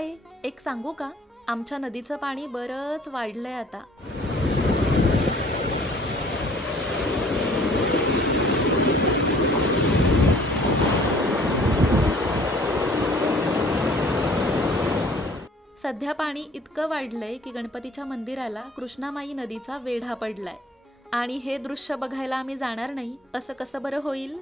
ताई, एक सांगू का? आमच्या नदीचं पाणी बरंच वाढलंय आता. सध्या पाणी इतकं वाढलंय की गणपतीच्या मंदिराला कृष्णामाई नदीचा वेढा पडलाय. आणि हे दृश्य बघायला आम्ही जाणार नाही असं कसं बरं होईल?